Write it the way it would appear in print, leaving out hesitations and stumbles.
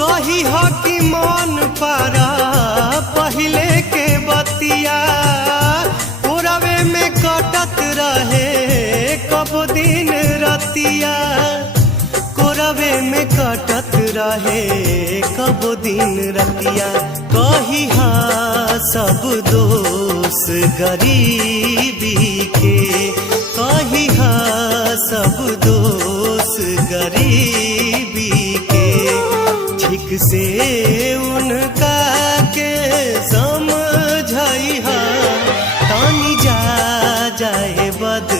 कही हो कि मन पारा पहले के बतिया पुरवे में कटत रहे कब दिन रतिया कोरवे में कटत रहे कब दिन रतिया कही हा सब दोष गरीबी के कही हा सब दोष गरीबी के ठीक से उनका के समझाई हा तानी जा जाए बद